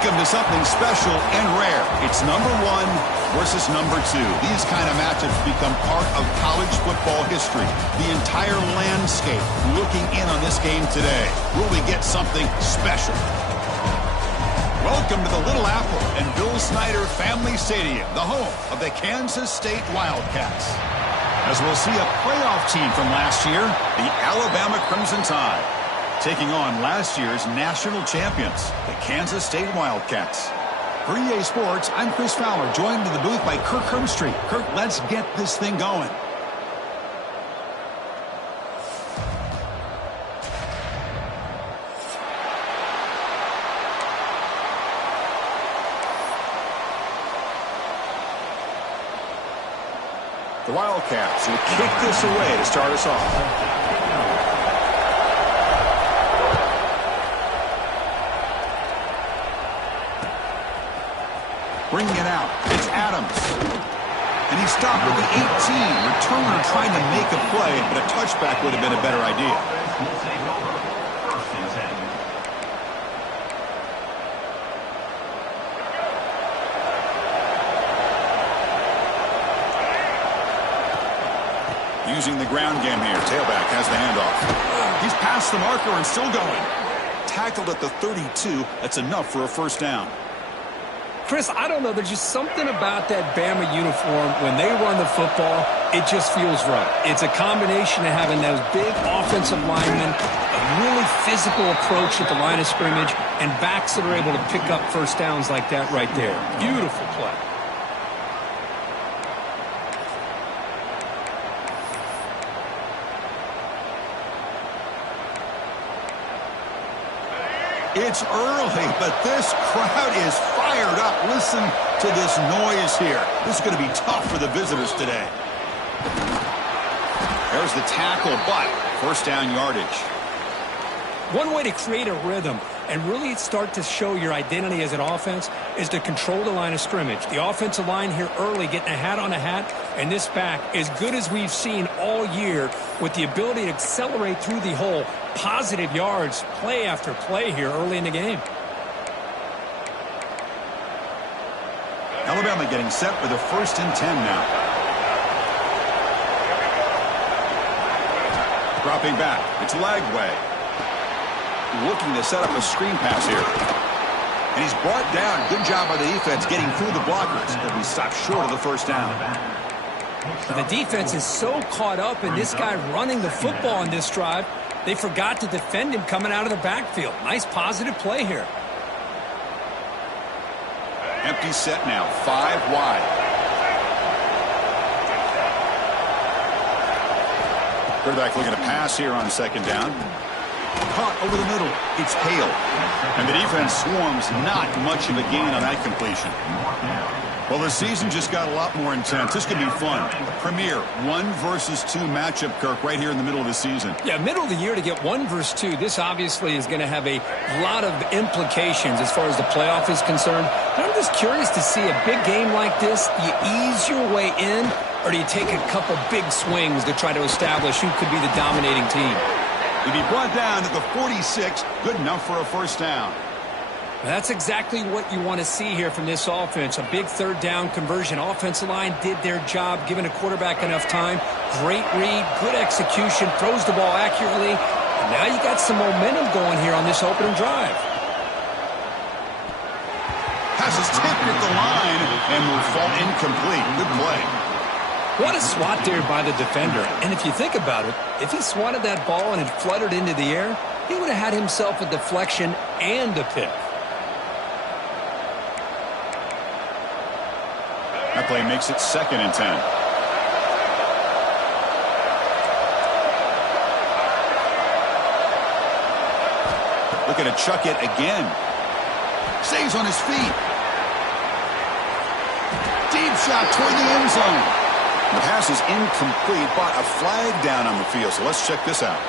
Welcome to something special and rare. It's number 1 versus number 2. These kind of matchups become part of college football history. The entire landscape looking in on this game today. Will we get something special? Welcome to the Little Apple and Bill Snyder Family Stadium, the home of the Kansas State Wildcats. As we'll see a playoff team from last year, the Alabama Crimson Tide, taking on last year's national champions, the Kansas State Wildcats. For EA Sports, I'm Chris Fowler, joined in the booth by Kirk Hermstreet. Kirk, let's get this thing going. The Wildcats will kick this away to start us off. Bringing it out, it's Adams. And he stopped with the 18. Returner trying to make a play, but a touchback would have been a better idea. Using the ground game here. Tailback has the handoff. He's past the marker and still going. Tackled at the 32. That's enough for a first down. Chris, I don't know. There's just something about that Bama uniform. When they run the football, it just feels right. It's a combination of having those big offensive linemen, a really physical approach at the line of scrimmage, and backs that are able to pick up first downs like that right there. Beautiful play. It's early, but this crowd is fired up. Listen to this noise here. This is going to be tough for the visitors today. There's the tackle, but first down yardage. One way to create a rhythm and really start to show your identity as an offense is to control the line of scrimmage. The offensive line here early getting a hat on a hat, and this back as good as we've seen all year with the ability to accelerate through the hole. Positive yards, play after play here early in the game. Alabama getting set for the 1st and 10 now. Dropping back, it's Lagway. Looking to set up a screen pass here. And he's brought down. Good job by the defense getting through the blockers. But we stopped short of the first down. The defense is so caught up in this guy running the football on this drive, they forgot to defend him coming out of the backfield. Nice positive play here. Empty set now, 5 wide. Quarterback looking to pass here on 2nd down. Caught over the middle. It's Hale. And the defense swarms. Not much of a gain on that completion. Well, the season just got a lot more intense. This could be fun. Premier 1 versus 2 matchup, Kirk, right here in the middle of the season. Yeah, middle of the year to get 1 versus 2. This obviously is going to have a lot of implications as far as the playoff is concerned. But I'm just curious to see a big game like this. Do you ease your way in, or do you take a couple big swings to try to establish who could be the dominating team? He'd be brought down at the 46. Good enough for a first down. That's exactly what you want to see here from this offense. A big 3rd down conversion. Offensive line did their job, giving a quarterback enough time. Great read, good execution, throws the ball accurately. And now you got some momentum going here on this opening drive. Pass is tipped at the line and will fall incomplete. Good play. What a swat there by the defender. And if you think about it, if he swatted that ball and it fluttered into the air, he would have had himself a deflection and a pick. That play makes it 2nd and 10. Looking to chuck it again. Stays on his feet. Deep shot toward the end zone. The pass is incomplete, but a flag down on the field. So let's check this out.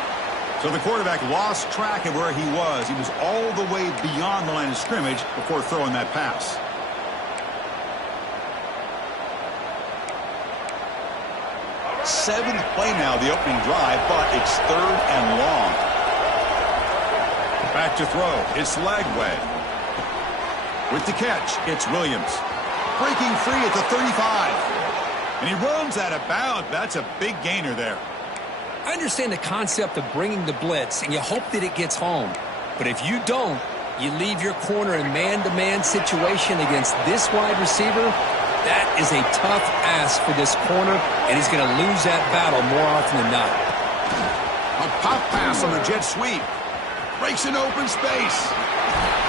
So the quarterback lost track of where he was. He was all the way beyond the line of scrimmage before throwing that pass. Seventh play now, the opening drive, but it's 3rd and long. Back to throw. It's Lagway. With the catch, it's Williams. Breaking free at the 35. And he runs out of bounds. That's a big gainer there. I understand the concept of bringing the blitz, and you hope that it gets home. But if you don't, you leave your corner in man-to-man situation against this wide receiver. That is a tough ask for this corner, and he's going to lose that battle more often than not. A pop pass on the jet sweep. Breaks an open space.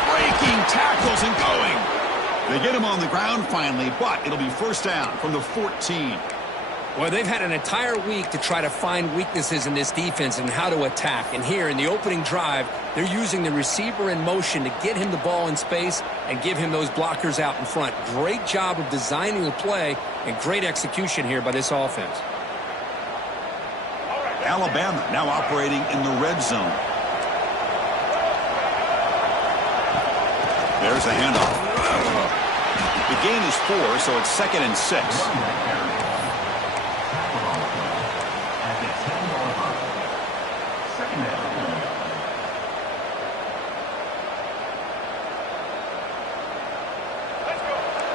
Breaking tackles and going. They get him on the ground finally, but it'll be first down from the 14. Well, they've had an entire week to try to find weaknesses in this defense and how to attack. And here in the opening drive, they're using the receiver in motion to get him the ball in space and give him those blockers out in front. Great job of designing the play and great execution here by this offense. Alabama now operating in the red zone. There's the handoff. The gain is 4, so it's 2nd and 6.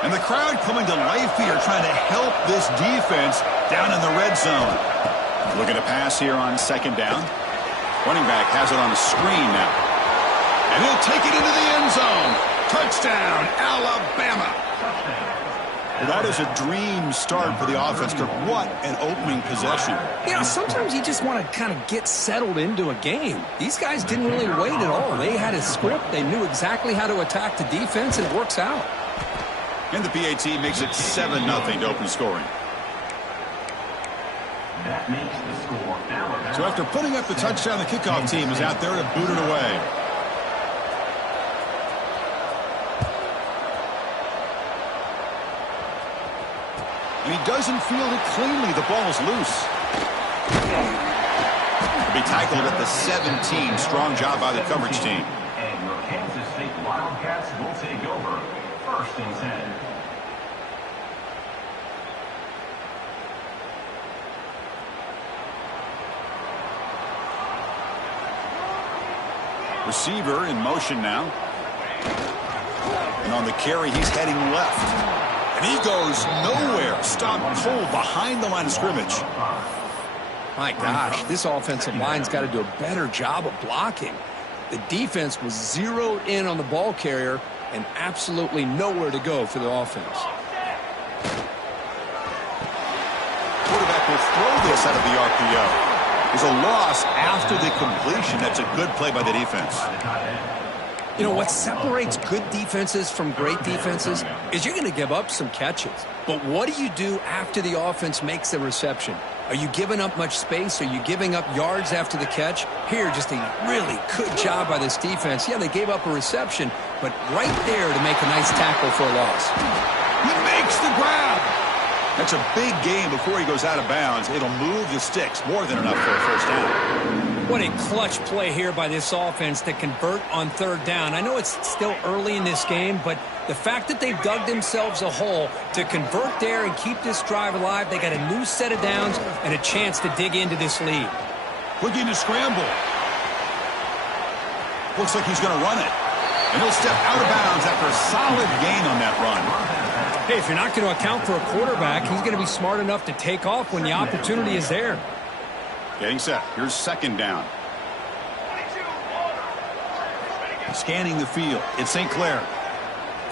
And the crowd coming to life here, trying to help this defense down in the red zone. Looking to pass here on 2nd down. Running back has it on a screen now. And he'll take it into the end zone. Touchdown, Alabama. Well, that is a dream start for the offense. What an opening possession. You know, sometimes you just want to kind of get settled into a game. These guys didn't really wait at all. They had a script. They knew exactly how to attack the defense, and it works out. And the PAT makes it 7-0 to open scoring. That makes the score. So after putting up the touchdown, the kickoff team is out there to boot it away. And he doesn't field it cleanly. The ball's loose. He'll be tackled at the 17. Strong job by the coverage team. And your Kansas State Wildcats will take over. 1st and 10. Receiver in motion now. And on the carry, he's heading left. And he goes nowhere. Stop pull behind the line of scrimmage. My gosh, this offensive line's got to do a better job of blocking. The defense was zeroed in on the ball carrier and absolutely nowhere to go for the offense. Quarterback will throw this out of the RPO. There's a loss after the completion. That's a good play by the defense. You know, what separates good defenses from great defenses is you're going to give up some catches. But what do you do after the offense makes a reception? Are you giving up much space? Are you giving up yards after the catch? Here, just a really good job by this defense. Yeah, they gave up a reception, but right there to make a nice tackle for a loss. He makes the grab. That's a big gain before he goes out of bounds. It'll move the sticks. More than enough for a first down. What a clutch play here by this offense to convert on 3rd down. I know it's still early in this game, but the fact that they've dug themselves a hole to convert there and keep this drive alive, they got a new set of downs and a chance to dig into this lead. Looking to scramble. Looks like he's going to run it. And he'll step out of bounds after a solid gain on that run. Hey, if you're not going to account for a quarterback, he's going to be smart enough to take off when the opportunity is there. Getting set. Here's 2nd down. Scanning the field. It's St. Clair.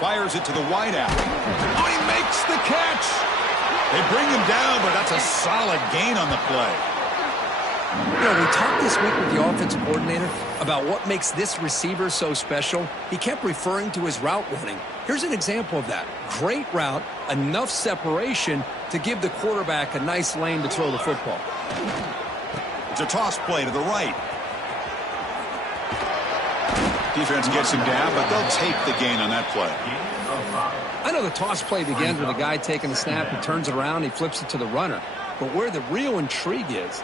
Fires it to the wideout. Oh, he makes the catch. They bring him down, but that's a solid gain on the play. You know, we talked this week with the offensive coordinator about what makes this receiver so special. He kept referring to his route running. Here's an example of that. Great route, enough separation to give the quarterback a nice lane to throw the football. It's a toss play to the right. Defense gets him down, but they'll take the gain on that play. I know the toss play begins with a guy taking the snap, he turns it around, he flips it to the runner. But where the real intrigue is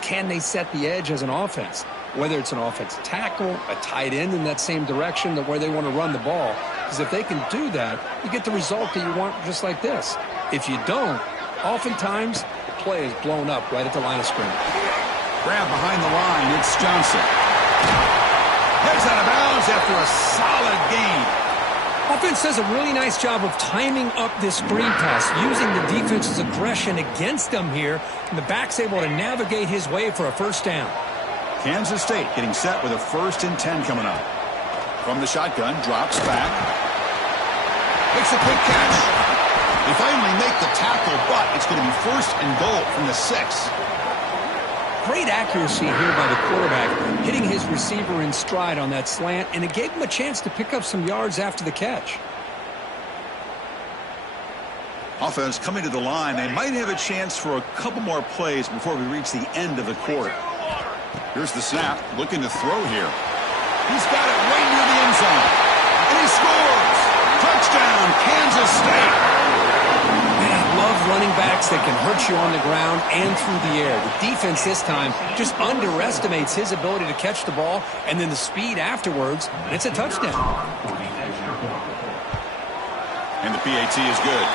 can they set the edge as an offense? Whether it's an offensive tackle, a tight end in that same direction, that where they want to run the ball. Because if they can do that, you get the result that you want just like this. If you don't, oftentimes the play is blown up right at the line of scrimmage. Grab behind the line, it's Johnson. Heads out of bounds after a solid gain. Offense does a really nice job of timing up this screen pass, using the defense's aggression against them here, and the back's able to navigate his way for a first down. Kansas State getting set with a 1st and 10 coming up. From the shotgun, drops back. Makes a quick catch. They finally make the tackle, but it's going to be 1st and goal from the 6. Great accuracy here by the quarterback, hitting his receiver in stride on that slant, and it gave him a chance to pick up some yards after the catch. Offense coming to the line. They might have a chance for a couple more plays before we reach the end of the quarter. Here's the snap, looking to throw here. He's got it right near the end zone. And he scores! Touchdown, Kansas State! Man, I love running backs that can hurt you on the ground and through the air. The defense this time just underestimates his ability to catch the ball, and then the speed afterwards, and it's a touchdown. And the PAT is good.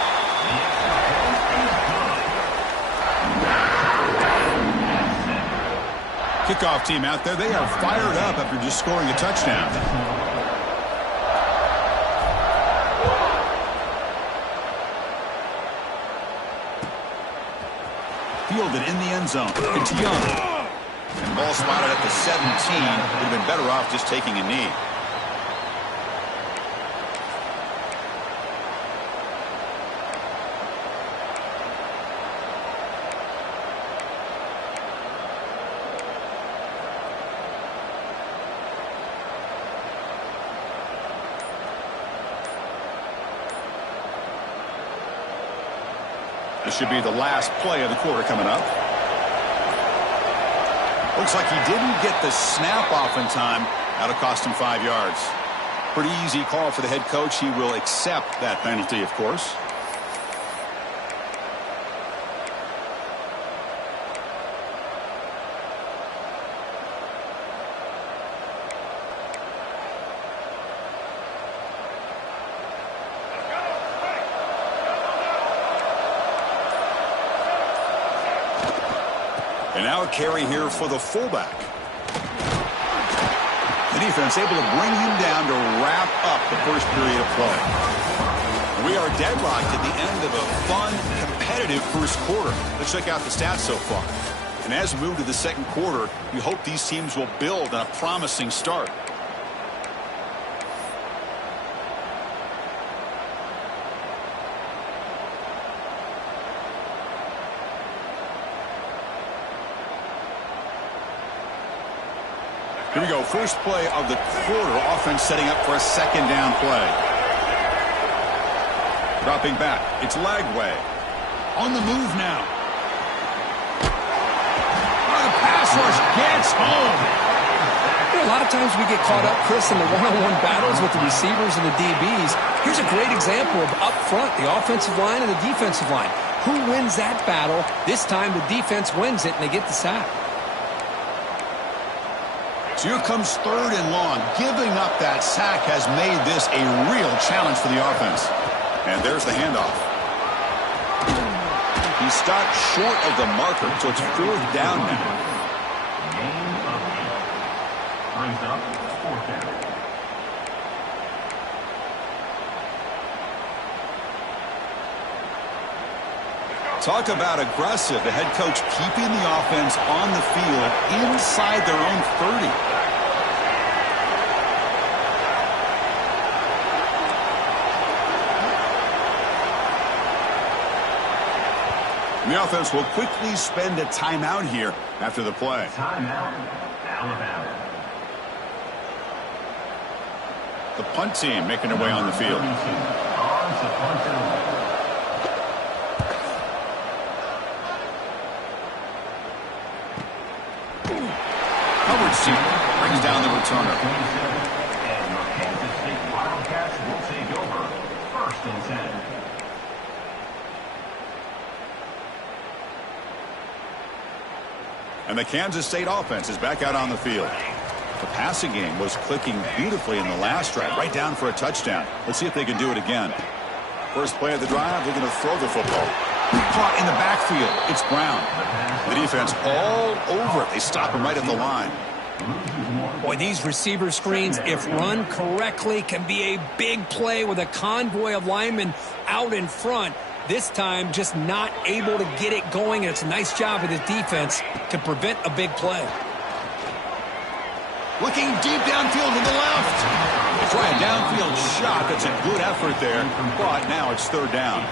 Kickoff team out there, they are fired up after just scoring a touchdown. Fielded in the end zone. It's Young. And ball spotted at the 17. Would have been better off just taking a knee. This should be the last play of the quarter coming up. Looks like he didn't get the snap off in time. That'll cost him 5 yards. Pretty easy call for the head coach. He will accept that penalty, of course. And now a carry here for the fullback. The defense able to bring him down to wrap up the first period of play. We are deadlocked at the end of a fun, competitive first quarter. Let's check out the stats so far. And as we move to the second quarter, we hope these teams will build on a promising start. Here we go. First play of the quarter. Offense setting up for a second down play. Dropping back. It's Lagway. On the move now. Oh, the pass rush gets home. You know, a lot of times we get caught up, Chris, in the one-on-one battles with the receivers and the DBs. Here's a great example of up front, the offensive line and the defensive line. Who wins that battle? This time the defense wins it, and they get the sack. So here comes 3rd and long. Giving up that sack has made this a real challenge for the offense. And there's the handoff. He stopped short of the marker, so it's 4th down now. Brings up 4th down. Talk about aggressive. The head coach keeping the offense on the field inside their own 30. The offense will quickly spend a timeout here after the play. Timeout, Alabama. The punt team making their way on the field. On to punt and away. Hubbard's team brings down the returner. And your Kansas State Wildcats will take over 1st and 10. And the Kansas State offense is back out on the field. The passing game was clicking beautifully in the last drive, right down for a touchdown. Let's see if they can do it again. First play of the drive, they're going to throw the football. Caught in the backfield. It's Brown. The defense all over it. They stop him right at the line. Boy, these receiver screens, if run correctly, can be a big play with a convoy of linemen out in front. This time, just not able to get it going, and it's a nice job of his defense to prevent a big play. Looking deep downfield to the left. They try a downfield shot. That's a good effort there, but now it's third down.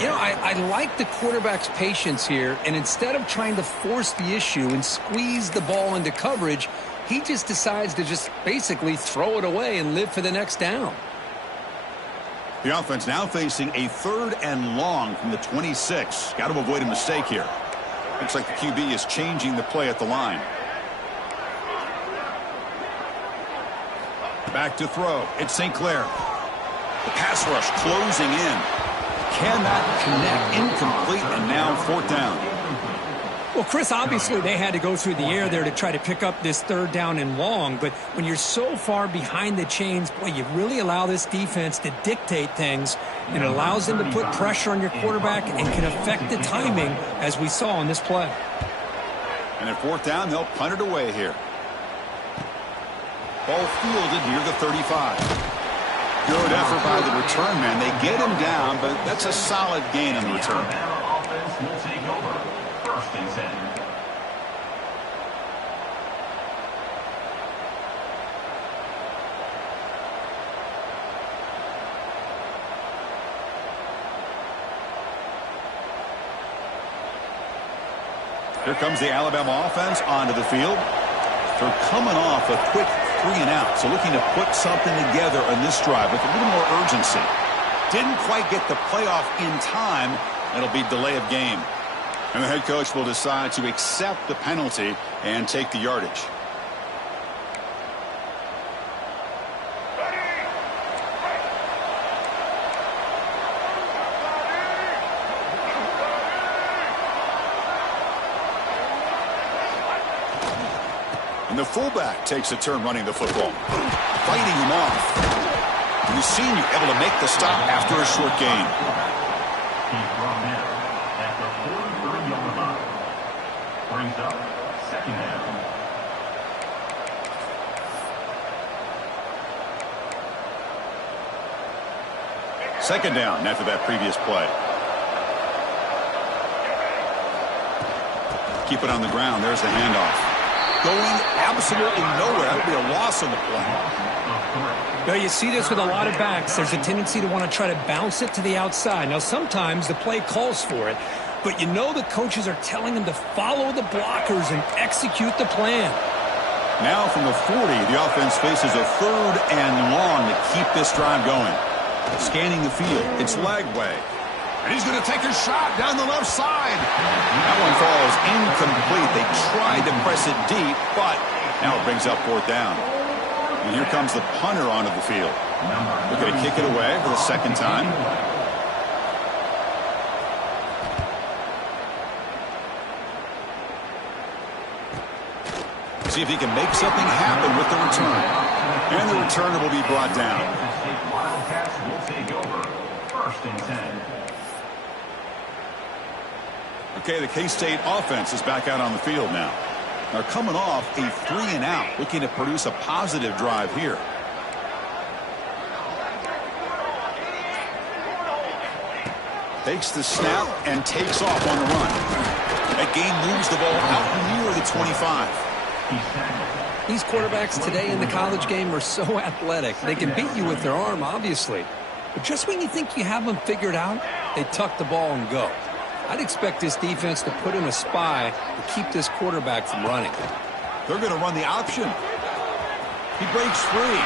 You know, I like the quarterback's patience here, and instead of trying to force the issue and squeeze the ball into coverage, he just decides to just basically throw it away and live for the next down. The offense now facing a 3rd and long from the 26. Got to avoid a mistake here. Looks like the QB is changing the play at the line. Back to throw. It's St. Clair. The pass rush closing in. Cannot connect. Incomplete, and now 4th down. Well, Chris, obviously they had to go through the air there to try to pick up this 3rd down and long, but when you're so far behind the chains, boy, you really allow this defense to dictate things, and it allows them to put pressure on your quarterback and can affect the timing, as we saw in this play. And at 4th down, they'll punt it away here. Ball fielded near the 35. Good effort by the return man. They get him down, but that's a solid gain on the return. Offense will take over. 1st and 10. Here comes the Alabama offense onto the field. They're coming off a quick 3 and out, so looking to put something together on this drive with a little more urgency. Didn't quite get the playoff in time. It'll be delay of game. And the head coach will decide to accept the penalty and take the yardage. And the fullback takes a turn running the football, fighting him off. And the senior able to make the stop after a short gain. He's brought down at the 43-yard line. Brings up 2nd down. Second down after that previous play. Keep it on the ground. There's the handoff. Going absolutely nowhere. That would be a loss on the play. Now, you see this with a lot of backs. There's a tendency to want to try to bounce it to the outside. Now, sometimes the play calls for it, but you know the coaches are telling them to follow the blockers and execute the plan. Now from the 40, the offense faces a 3rd and long to keep this drive going. Scanning the field. It's Lagway. And he's going to take a shot down the left side. That one falls incomplete. They tried to press it deep, but now it brings up 4th down. And here comes the punter onto the field. Looking to kick it away for the 2nd time. See if he can make something happen with the return. And the returner will be brought down. Wildcats will take over. 1st and 10. Okay, the K-State offense is back out on the field now. They're coming off a 3 and out, looking to produce a positive drive here. Takes the snap and takes off on the run. That gain moves the ball out near the 25. These quarterbacks today in the college game are so athletic. They can beat you with their arm, obviously. But just when you think you have them figured out, they tuck the ball and go. I'd expect this defense to put in a spy to keep this quarterback from running. They're going to run the option. He breaks free.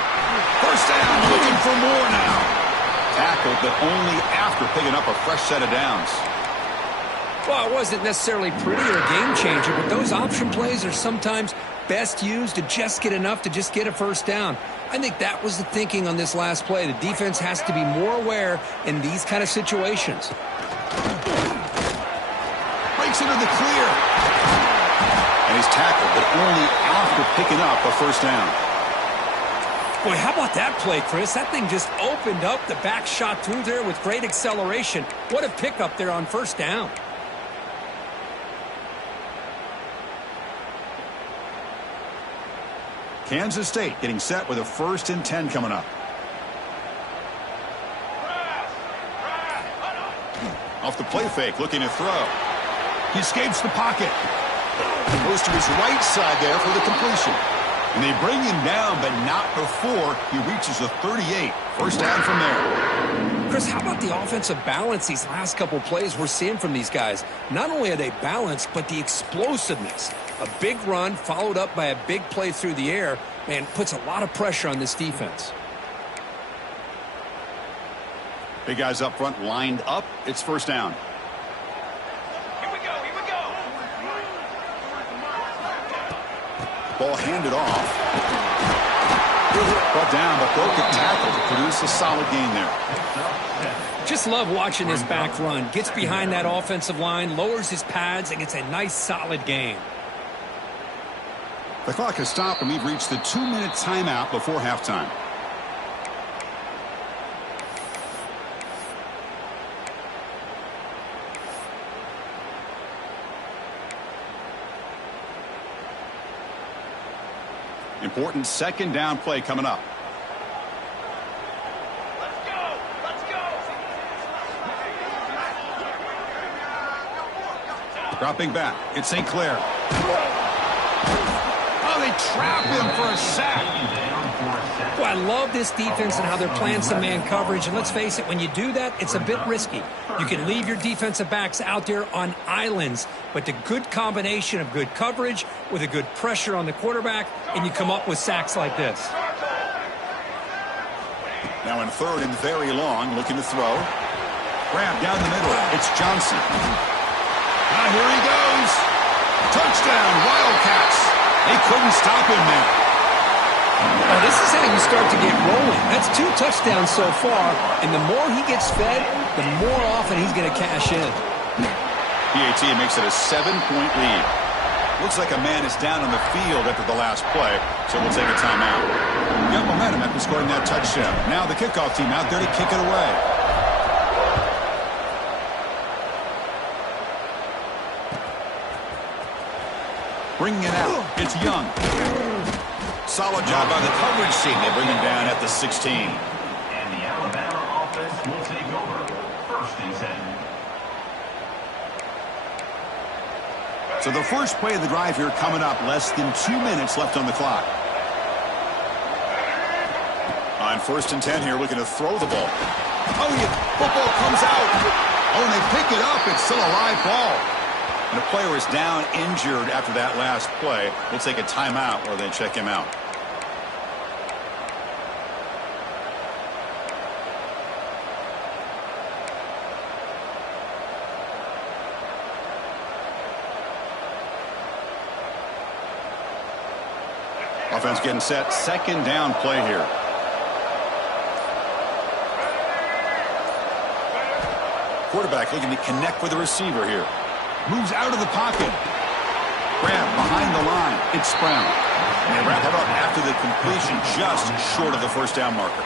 1st down, looking for more now. Tackled, but only after picking up a fresh set of downs. Well, it wasn't necessarily pretty or a game changer, but those option plays are sometimes best used to just get enough to just get a 1st down. I think that was the thinking on this last play. The defense has to be more aware in these kind of situations. Breaks into the clear. And he's tackled, but only after picking up a 1st down. Boy, how about that play, Chris? That thing just opened up. The back shot through there with great acceleration. What a pickup there on 1st down. Kansas State getting set with a 1st and 10 coming up. Off the play fake, looking to throw. He escapes the pocket. Goes to his right side there for the completion. And they bring him down, but not before he reaches the 38. First down from there. Chris, how about the offensive balance these last couple plays we're seeing from these guys? Not only are they balanced, but the explosiveness. A big run followed up by a big play through the air, man, puts a lot of pressure on this defense. Big guys up front lined up. It's first down. Here we go, here we go. Ball handed off. Brought down, but broke a tackle to produce a solid gain there. Just love watching this back run. Gets behind that offensive line, lowers his pads, and gets a nice solid gain. The clock has stopped, and we've reached the 2-minute timeout before halftime. Important 2nd down play coming up. Let's go, let's go. Dropping back, it's St. Clair. Oh, they trap him for a sack. Well, I love this defense and how they're playing some man coverage. And let's face it, when you do that, it's a bit risky. You can leave your defensive backs out there on islands, but the good combination of good coverage with a good pressure on the quarterback, and you come up with sacks like this. Now in 3rd and very long, looking to throw. Grab down the middle. It's Johnson. Now here he goes. Touchdown, Wildcats. They couldn't stop him there. Oh, this is how you start to get rolling. That's 2 touchdowns so far, and the more he gets fed, the more often he's going to cash in. PAT makes it a 7-point lead. Looks like a man is down on the field after the last play, so we'll take a timeout. Got momentum after scoring that touchdown. Now the kickoff team out there to kick it away. Bringing it out, it's Young. Solid job by the coverage team. They bring him down at the 16. And the Alabama offense will take over. 1st and 10. So the first play of the drive here coming up. Less than 2 minutes left on the clock. On 1st and 10 here, looking to throw the ball. Oh, yeah, football comes out. Oh, and they pick it up. It's still a live ball. And a player is down injured after that last play. We'll take a timeout or they check him out. Offense getting set. 2nd down play here. Quarterback looking to connect with the receiver here. Moves out of the pocket. Grab behind the line. It's Brown. And they wrap it up after the completion, just short of the 1st down marker.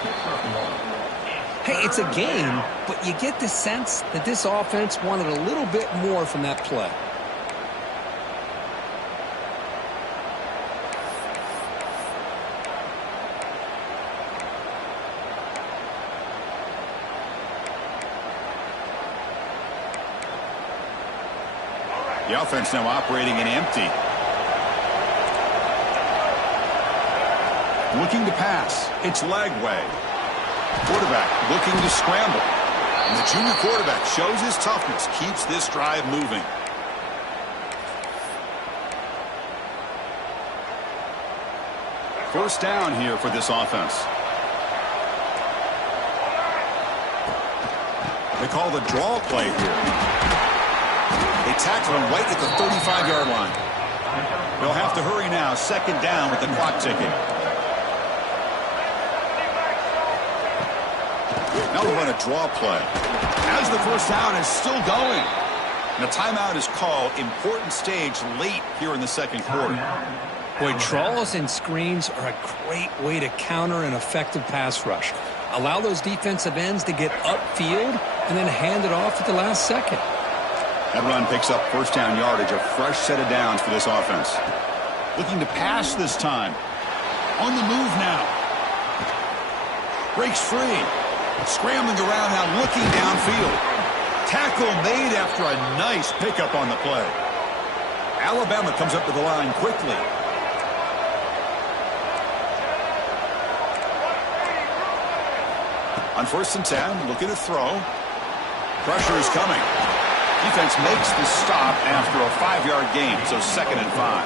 Hey, it's a game, but you get the sense that this offense wanted a little bit more from that play. The offense now operating in empty. Looking to pass. It's Lagway. Quarterback looking to scramble. And the junior quarterback shows his toughness, keeps this drive moving. First down here for this offense. They call the draw play here. They tackle him right at the 35-yard line. They'll have to hurry now. 2nd down with the clock ticking. Now they'll run a draw play. As the 1st down is still going. And a timeout is called. Important stage late here in the 2nd quarter. Boy, draws and screens are a great way to counter an effective pass rush. Allow those defensive ends to get upfield and then hand it off at the last second. That run picks up 1st down yardage, a fresh set of downs for this offense. Looking to pass this time. On the move now. Breaks free. Scrambling around now, looking downfield. Tackle made after a nice pickup on the play. Alabama comes up to the line quickly. On 1st and 10, looking to throw. Pressure is coming. Defense makes the stop after a 5-yard gain, so 2nd and 5.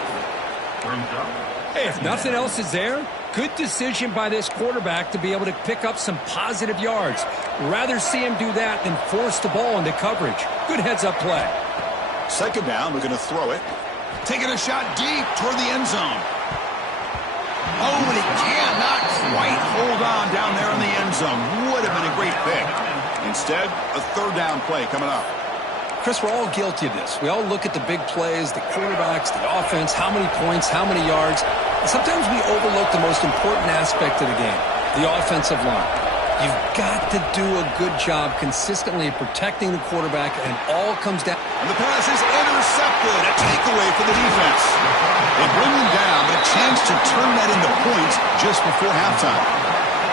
Hey, if nothing else is there, good decision by this quarterback to be able to pick up some positive yards. Rather see him do that than force the ball into coverage. Good heads-up play. 2nd down, looking to throw it. Taking a shot deep toward the end zone. Oh, and he cannot quite hold on down there in the end zone. Would have been a great pick. Instead, a 3rd down play coming up. Chris, we're all guilty of this. We all look at the big plays, the quarterbacks, the offense, how many points, how many yards. And sometimes we overlook the most important aspect of the game, the offensive line. You've got to do a good job consistently protecting the quarterback, and it all comes down. And the pass is intercepted. A takeaway for the defense. They bring him down, but a chance to turn that into points just before halftime.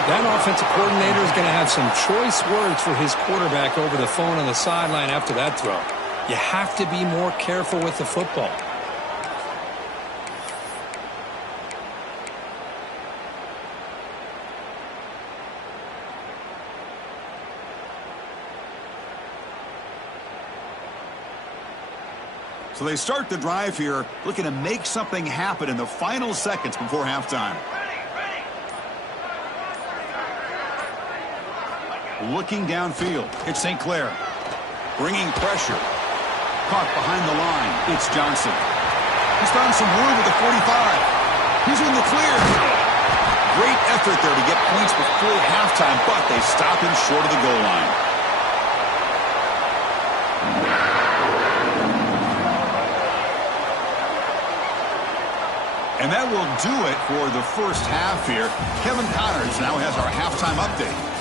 That offensive coordinator is going to have some choice words for his quarterback over the phone on the sideline after that throw. You have to be more careful with the football. So they start the drive here, looking to make something happen in the final seconds before halftime. Looking downfield, it's St. Clair. Bringing pressure. Caught behind the line, it's Johnson. He's found some room at the 45. He's in the clear. Great effort there to get points before halftime, but they stop him short of the goal line. And that will do it for the first half here. Kevin Connors now has our halftime update.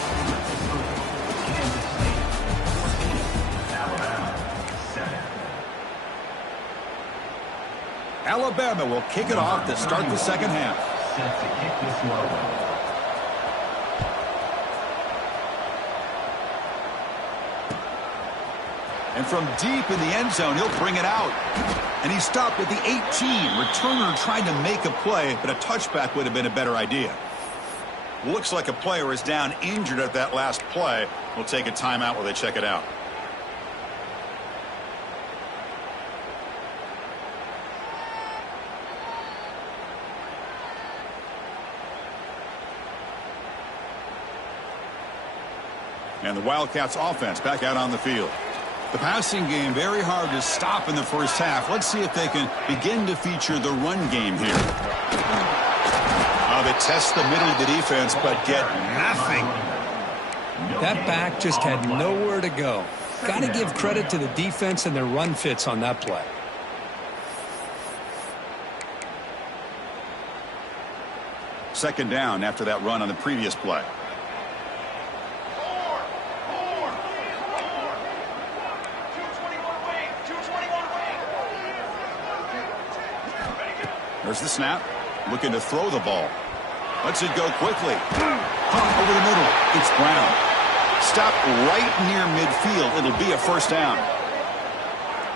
Alabama will kick it off to start the second half. Set to kick this one. And from deep in the end zone, he'll bring it out. And he stopped at the 18. Returner trying to make a play, but a touchback would have been a better idea. Looks like a player is down injured at that last play. We'll take a timeout while they check it out. And the Wildcats offense back out on the field. The passing game very hard to stop in the first half. Let's see if they can begin to feature the run game here. They test the middle of the defense but get nothing. That back just had nowhere to go. Got to give credit to the defense and their run fits on that play. Second down after that run on the previous play. There's the snap. Looking to throw the ball. Lets it go quickly. Pump over the middle. It's Brown. Stop right near midfield. It'll be a first down.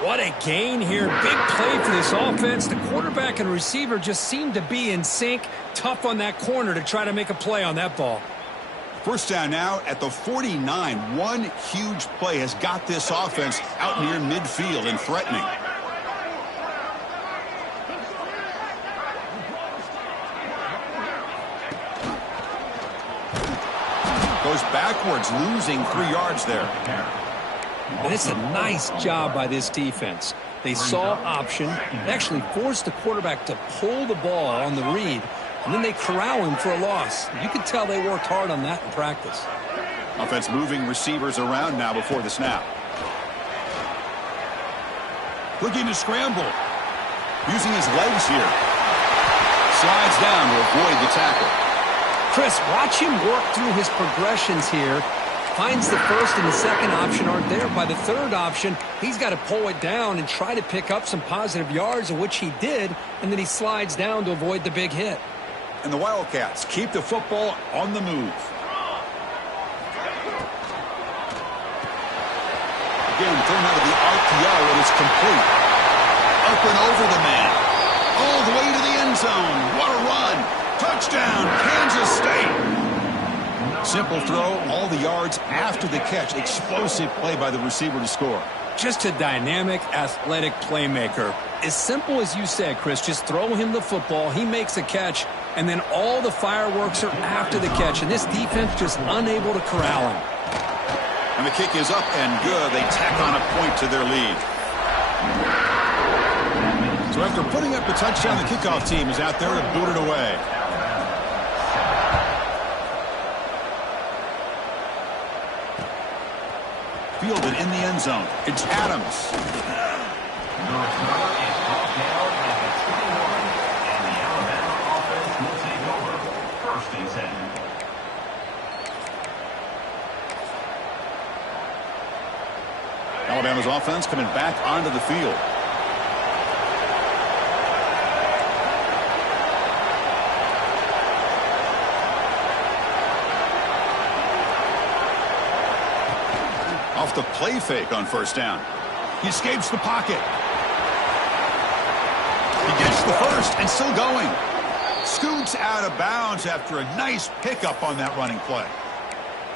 What a gain here. Big play for this offense. The quarterback and receiver just seem to be in sync. Tough on that corner to try to make a play on that ball. First down now at the 49. One huge play has got this offense out near midfield and threatening. Goes backwards, losing 3 yards there. And it's a nice job by this defense. They saw option, they actually forced the quarterback to pull the ball on the read, and then they corral him for a loss. You can tell they worked hard on that in practice. Offense moving receivers around now before the snap. Looking to scramble. Using his legs here. Slides down to avoid the tackle. Chris, watch him work through his progressions here. Finds the first and the second option aren't there. By the third option, he's got to pull it down and try to pick up some positive yards, of which he did, and then he slides down to avoid the big hit. And the Wildcats keep the football on the move. Again, thrown out of the RPO, and it's complete. Up and over the man. All the way to the end zone. What a run. Touchdown, Kansas State. Simple throw, all the yards after the catch. Explosive play by the receiver to score. Just a dynamic, athletic playmaker. As simple as you said, Chris, just throw him the football, he makes a catch, and then all the fireworks are after the catch, and this defense just unable to corral him. And the kick is up and good. They tack on a point to their lead. So after putting up the touchdown, the kickoff team is out there to boot it away. Fielded in the end zone. It's Adams. The return is brought down at the 21, and the Alabama offense will take over. 1st and 10. Alabama's offense coming back onto the field. Off the play fake on 1st down. He escapes the pocket. He gets the first and still going. Scoots out of bounds after a nice pickup on that running play.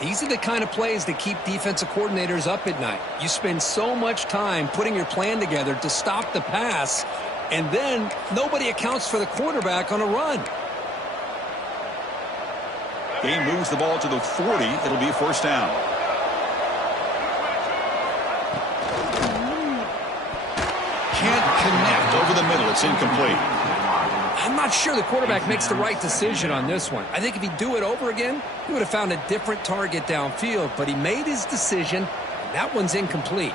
These are the kind of plays that keep defensive coordinators up at night. You spend so much time putting your plan together to stop the pass, and then nobody accounts for the quarterback on a run. Game moves the ball to the 40. It'll be 1st down. Can't connect over the middle. It's incomplete. I'm not sure the quarterback makes the right decision on this one. I think if he'd do it over again, he would have found a different target downfield, but he made his decision. That one's incomplete.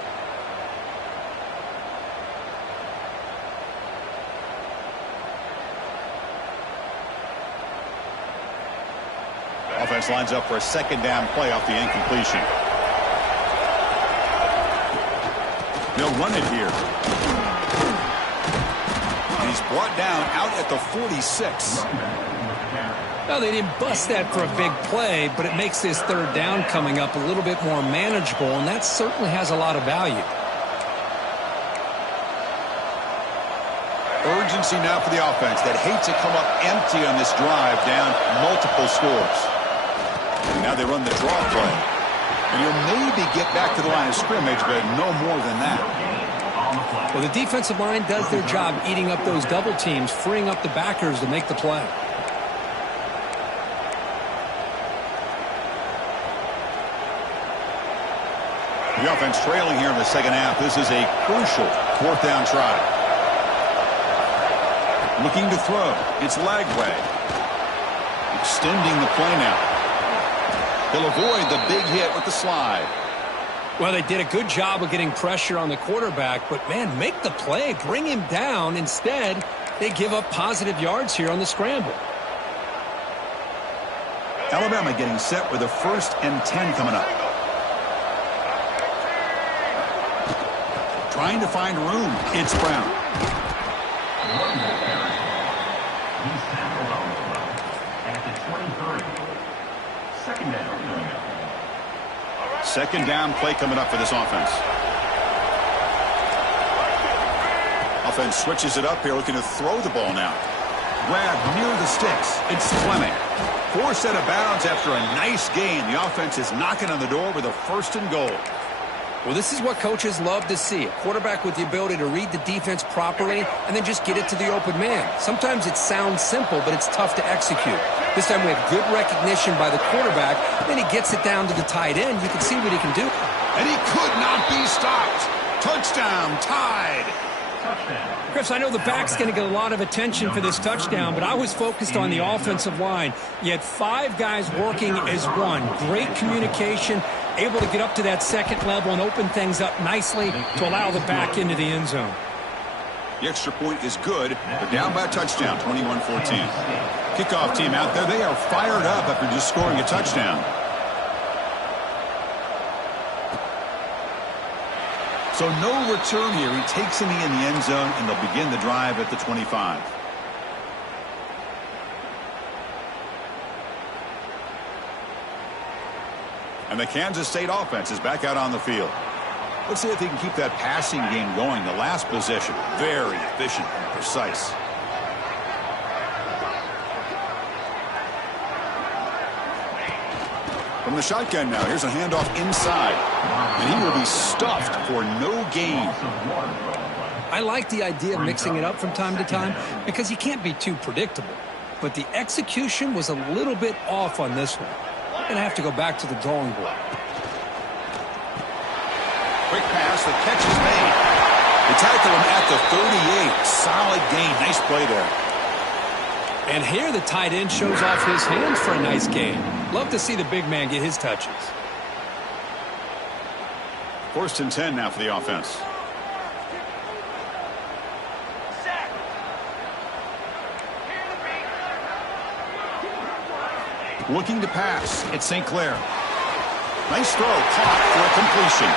Offense lines up for a 2nd down play off the incompletion. They'll run it here. And he's brought down out at the 46. Well, they didn't bust that for a big play, but it makes this 3rd down coming up a little bit more manageable, and that certainly has a lot of value. Urgency now for the offense that hates to come up empty on this drive, down multiple scores. And now they run the draw play. And he'll maybe get back to the line of scrimmage, but no more than that. Well, the defensive line does their job eating up those double teams, freeing up the backers to make the play. The offense trailing here in the 2nd half. This is a crucial 4th down try. Looking to throw. It's Lagway. Extending the play now. He'll avoid the big hit with the slide. Well, they did a good job of getting pressure on the quarterback, but, man, make the play. Bring him down. Instead, they give up positive yards here on the scramble. Alabama getting set with a 1st and 10 coming up. Trying to find room. It's Brown. He's tackled on the play at the 23. 2nd down. 2nd down play coming up for this offense. Offense switches it up here, looking to throw the ball now. Grab near the sticks. It's Fleming. 4th out of bounds after a nice gain. The offense is knocking on the door with a 1st and goal. Well, this is what coaches love to see. A quarterback with the ability to read the defense properly and then just get it to the open man. Sometimes it sounds simple, but it's tough to execute. This time we have good recognition by the quarterback. Then he gets it down to the tight end. You can see what he can do. And he could not be stopped. Touchdown, tied. Chris, I know the back's going to get a lot of attention for this touchdown, but I was focused on the offensive line. You had 5 guys working as one. Great communication, able to get up to that 2nd level and open things up nicely to allow the back into the end zone. The extra point is good. They're down by a touchdown, 21-14. Kickoff team out there, they are fired up after just scoring a touchdown. So no return here. He takes in the end zone, and they'll begin the drive at the 25. And the Kansas State offense is back out on the field. Let's see if they can keep that passing game going. The last possession, very efficient and precise. From the shotgun now, here's a handoff inside. And he will be stuffed for no gain. I like the idea of mixing it up from time to time because you can't be too predictable. But the execution was a little bit off on this one. We're going to have to go back to the drawing board. Quick pass, the catch is made. They tackle him at the 38. Solid gain. Nice play there. And here the tight end shows off his hands for a nice gain. Love to see the big man get his touches. 1st and 10 now for the offense. Set. Looking to pass. It's St. Clair. Nice throw. Caught for a completion.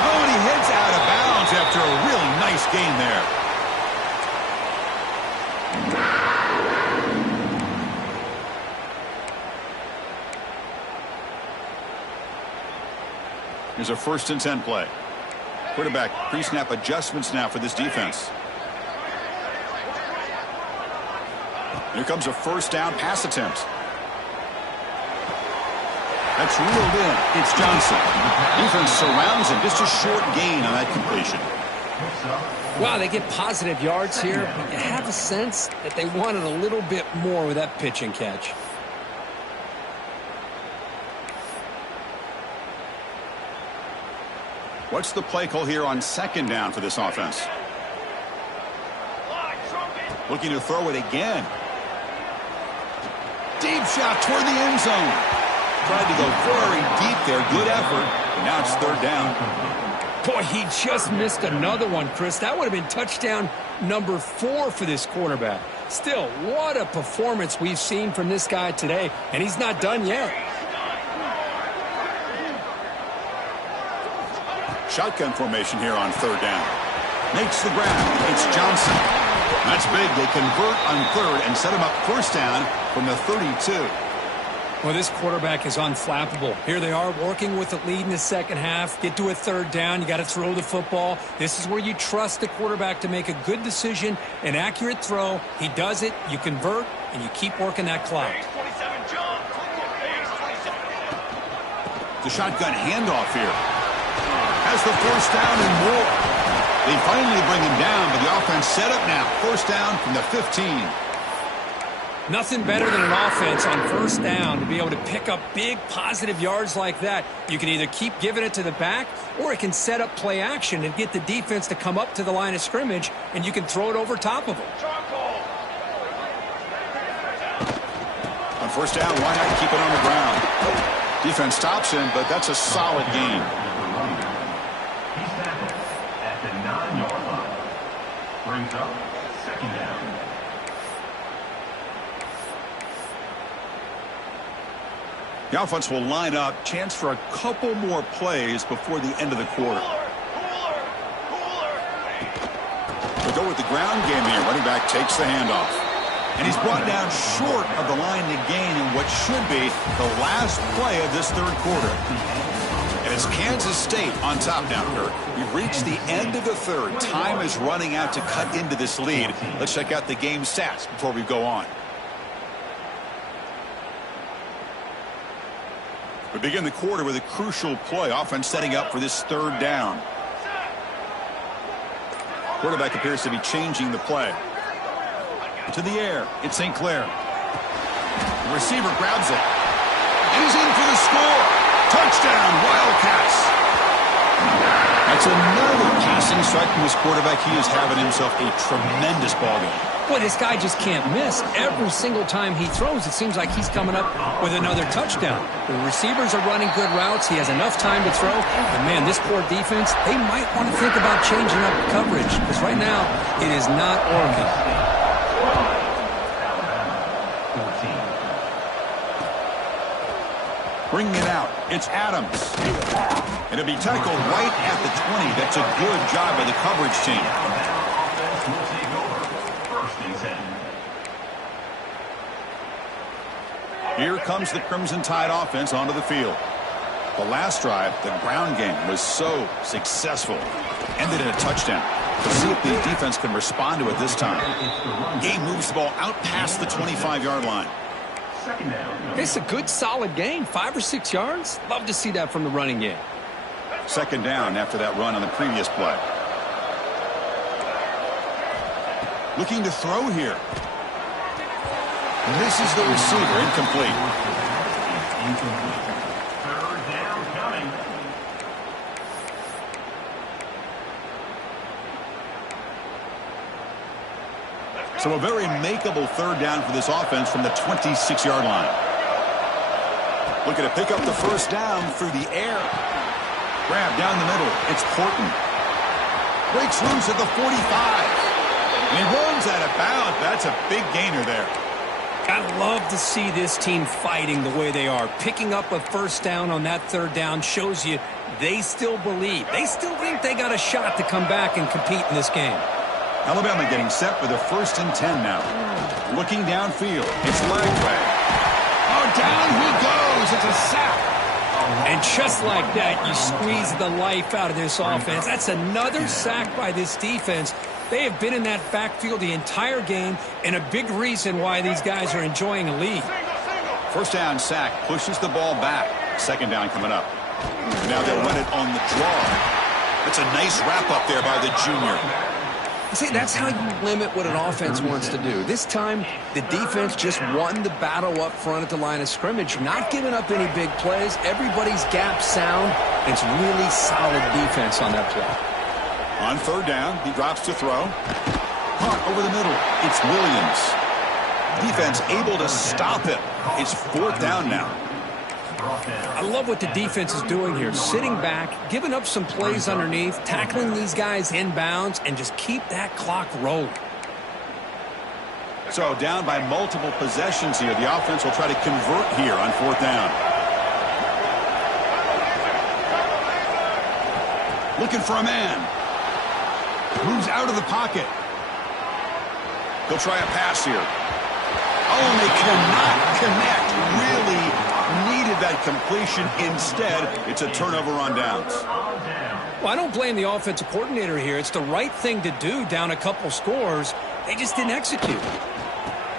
Oh, and he heads out of bounds after a really nice gain there. Here's a 1st and 10 play. Quarterback pre-snap adjustments now for this defense. Here comes a 1st down pass attempt. That's reeled in. It's Johnson. Defense surrounds him. Just a short gain on that completion. Wow, they get positive yards here, but you have a sense that they wanted a little bit more with that pitch and catch. What's the play call here on 2nd down for this offense? Looking to throw it again. Deep shot toward the end zone. Tried to go very deep there. Good effort. And now it's 3rd down. Boy, he just missed another one, Chris. That would have been touchdown number 4 for this quarterback. Still, what a performance we've seen from this guy today, and he's not done yet. Shotgun formation here on 3rd down. Makes the grab. It's Johnson. That's big. They convert on 3rd and set him up 1st down from the 32. Well, this quarterback is unflappable. Here they are working with the lead in the 2nd half. Get to a 3rd down. You got to throw the football. This is where you trust the quarterback to make a good decision, an accurate throw. He does it. You convert, and you keep working that clock. The shotgun handoff here. Has the 1st down and more. They finally bring him down, but the offense set up now. 1st down from the 15. Nothing better than an offense on 1st down to be able to pick up big positive yards like that. You can either keep giving it to the back, or it can set up play action and get the defense to come up to the line of scrimmage, and you can throw it over top of them. On 1st down, why not keep it on the ground? Defense stops him, but that's a solid gain. He's tackled at the 9-yard line. Brings up 2nd down. The offense will line up. Chance for a couple more plays before the end of the quarter. We'll go with the ground game here. Running back takes the handoff. And he's brought down short of the line to gain in what should be the last play of this 3rd quarter. And it's Kansas State on top now, Kirk. We've reached the end of the 3rd. Time is running out to cut into this lead. Let's check out the game stats before we go on. We begin the quarter with a crucial play. Offense setting up for this 3rd down. Quarterback appears to be changing the play. To the air. It's St. Clair. The receiver grabs it. And he's in for the score. Touchdown, Wildcats. That's another passing strike from this quarterback. He is having himself a tremendous ballgame. Boy, this guy just can't miss. Every single time he throws, it seems like he's coming up with another touchdown. The receivers are running good routes. He has enough time to throw. And, man, this poor defense, they might want to think about changing up coverage because right now it is not working. Bringing it out, it's Adams. And it'll be tackled right at the 20. That's a good job by the coverage team. Here comes the Crimson Tide offense onto the field. The last drive, the ground game was so successful. Ended in a touchdown. We'll see if the defense can respond to it this time. Game moves the ball out past the 25-yard line. It's a good, solid game. 5 or 6 yards. Love to see that from the running game. Second down after that run on the previous play. Looking to throw here. Misses the receiver. Incomplete. Third down coming. So a very makeable third down for this offense from the 26-yard line. Looking to pick up the first down through the air. Grab down the middle. It's Porton. Breaks loose at the 45. And he runs out of bounds. That's a big gainer there. I love to see this team fighting the way they are. Picking up a first down on that third down shows you they still believe. They still think they got a shot to come back and compete in this game. Alabama getting set for the 1st and 10 now. Looking downfield. It's leg way. Oh, down he goes. It's a sack. And just like that, you squeeze the life out of this offense. That's another sack by this defense. They have been in that backfield the entire game, and a big reason why these guys are enjoying a lead. First down sack pushes the ball back. Second down coming up. Now they'll run it on the draw. That's a nice wrap-up there by the junior. See, that's how you limit what an offense wants to do. This time, the defense just won the battle up front at the line of scrimmage, not giving up any big plays. Everybody's gap sound. It's really solid defense on that play. On third down, he drops to throw. Caught over the middle. It's Williams. Defense able to stop him. It's 4th down now. I love what the defense is doing here. Sitting back, giving up some plays underneath, tackling these guys inbounds, and just keep that clock rolling. So down by multiple possessions here. The offense will try to convert here on 4th down. Looking for a man. Moves out of the pocket. He'll try a pass here. Oh, and they cannot connect. Really needed that completion. Instead, it's a turnover on downs. Well, I don't blame the offensive coordinator here. It's the right thing to do down a couple scores. They just didn't execute.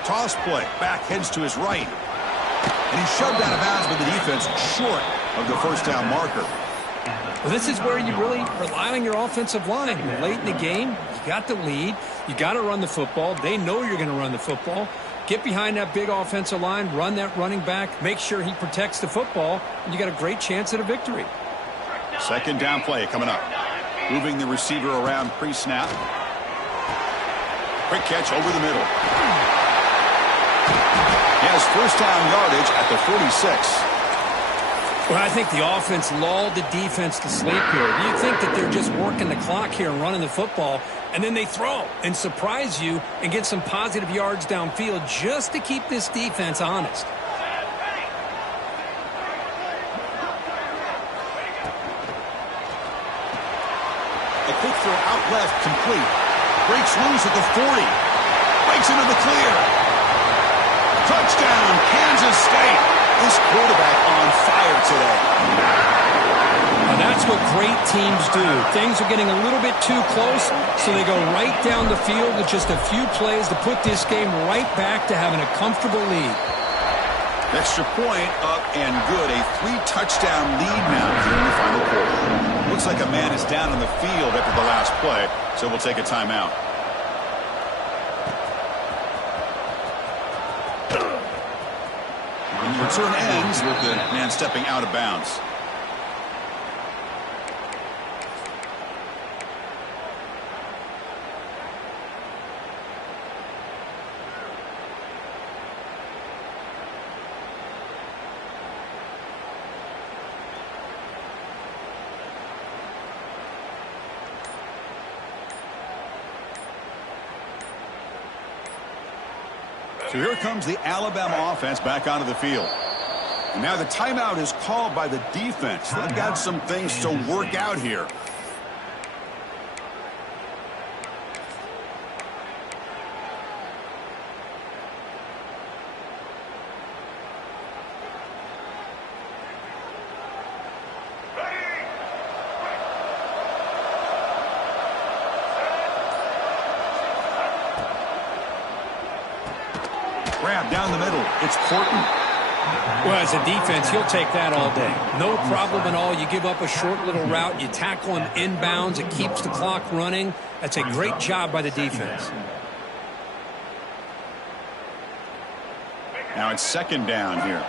Toss play. Back heads to his right. And he's shoved out of bounds by the defense short of the first down marker. Well, this is where you really rely on your offensive line. Late in the game, you got the lead. You got to run the football. They know you're going to run the football. Get behind that big offensive line, run that running back, make sure he protects the football, and you got a great chance at a victory. Second down play coming up. Moving the receiver around pre-snap. Quick catch over the middle. He has first down yardage at the 46. Well, I think the offense lulled the defense to sleep here. You think that they're just working the clock here and running the football, and then they throw and surprise you and get some positive yards downfield just to keep this defense honest. A quick throw out left, complete. Breaks loose at the 40. Breaks into the clear. Touchdown, Kansas State. This quarterback on fire today. Now that's what great teams do. Things are getting a little bit too close, so they go right down the field with just a few plays to put this game right back to having a comfortable lead. Extra point up and good. A 3-touchdown lead now here in the final quarter. Looks like a man is down on the field after the last play, so we'll take a timeout. And the return ends with the man stepping out of bounds. So here comes the Alabama offense back onto the field. And now the timeout is called by the defense. They've got some things to work out here. Grab down the middle. It's Porton. Well, as a defense, you'll take that all day. No problem at all. You give up a short little route. You tackle him inbounds. It keeps the clock running. That's a great job by the defense. Now it's second down here.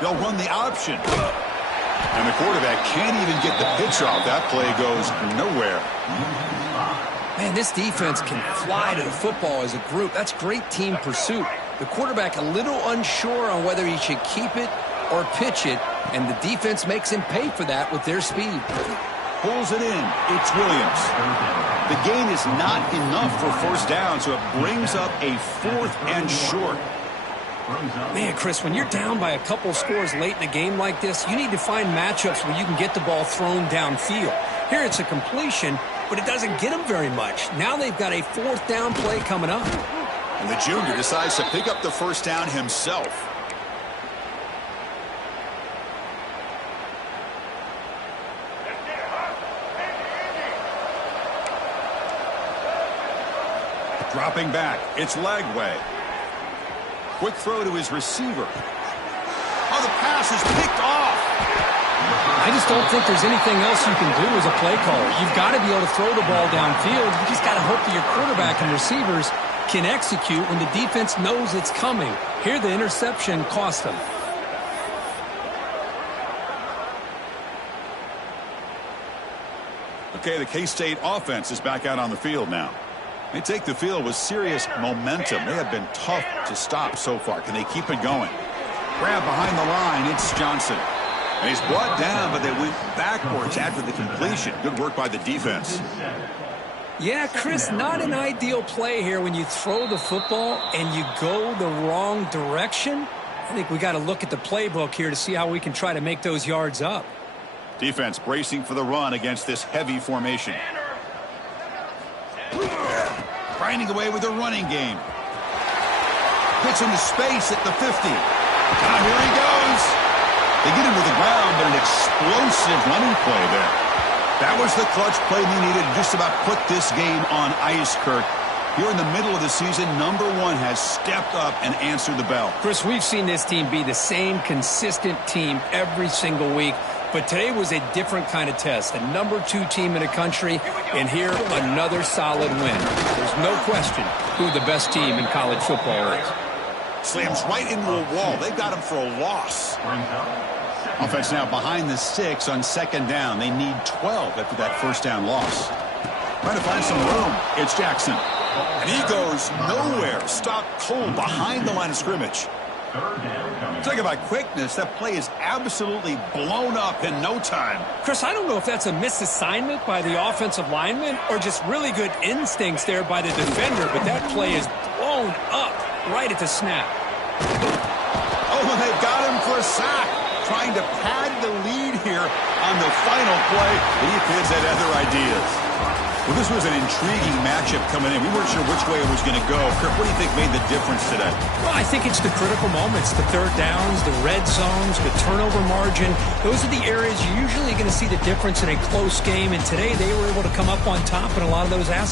They'll run the option. And the quarterback can't even get the pitch off. That play goes nowhere. Man, this defense can fly to the football as a group. That's great team pursuit. The quarterback a little unsure on whether he should keep it or pitch it, and the defense makes him pay for that with their speed. Pulls it in. It's Williams. The gain is not enough for first down, so it brings up a 4th and short. Man, Chris, when you're down by a couple scores late in a game like this, you need to find matchups where you can get the ball thrown downfield. Here it's a completion, but it doesn't get them very much. Now they've got a 4th down play coming up. And the junior decides to pick up the first down himself. Dropping back, it's Lagway. Quick throw to his receiver. Oh, the pass is picked off. I just don't think there's anything else you can do as a play caller. You've got to be able to throw the ball downfield. You just got to hope that your quarterback and receivers can execute when the defense knows it's coming. Here, the interception cost them. Okay, the K-State offense is back out on the field now. They take the field with serious momentum. They have been tough to stop so far. Can they keep it going? Grab behind the line. It's Johnson. And he's brought down, but they went backwards after the completion. Good work by the defense. Yeah, Chris, not an ideal play here when you throw the football and you go the wrong direction. I think we got to look at the playbook here to see how we can try to make those yards up. Defense bracing for the run against this heavy formation. Grinding away with a running game. Gets into space at the 50. Now here he goes. They get him to the ground, but an explosive running play there. That was the clutch play they needed to just about put this game on ice, Kirk. Here in the middle of the season, number 1 has stepped up and answered the bell. Chris, we've seen this team be the same consistent team every single week. But today was a different kind of test. The number 2 team in the country, and here, another solid win. There's no question who the best team in college football is. Slams right into a wall. They've got him for a loss. Offense now behind the 6 on second down. They need 12 after that first down loss. Trying to find some room. It's Jackson. And he goes nowhere. Stopped cold behind the line of scrimmage. Talking about quickness, that play is absolutely blown up in no time. Chris, I don't know if that's a misassignment by the offensive lineman or just really good instincts there by the defender, but that play is blown up right at the snap. Oh, and they've got him for a sack. Trying to pad the lead here on the final play. The defense had other ideas. Well, this was an intriguing matchup coming in. We weren't sure which way it was going to go. Kirk, what do you think made the difference today? Well, I think it's the critical moments, the third downs, the red zones, the turnover margin. Those are the areas you're usually going to see the difference in a close game, and today they were able to come up on top in a lot of those aspects.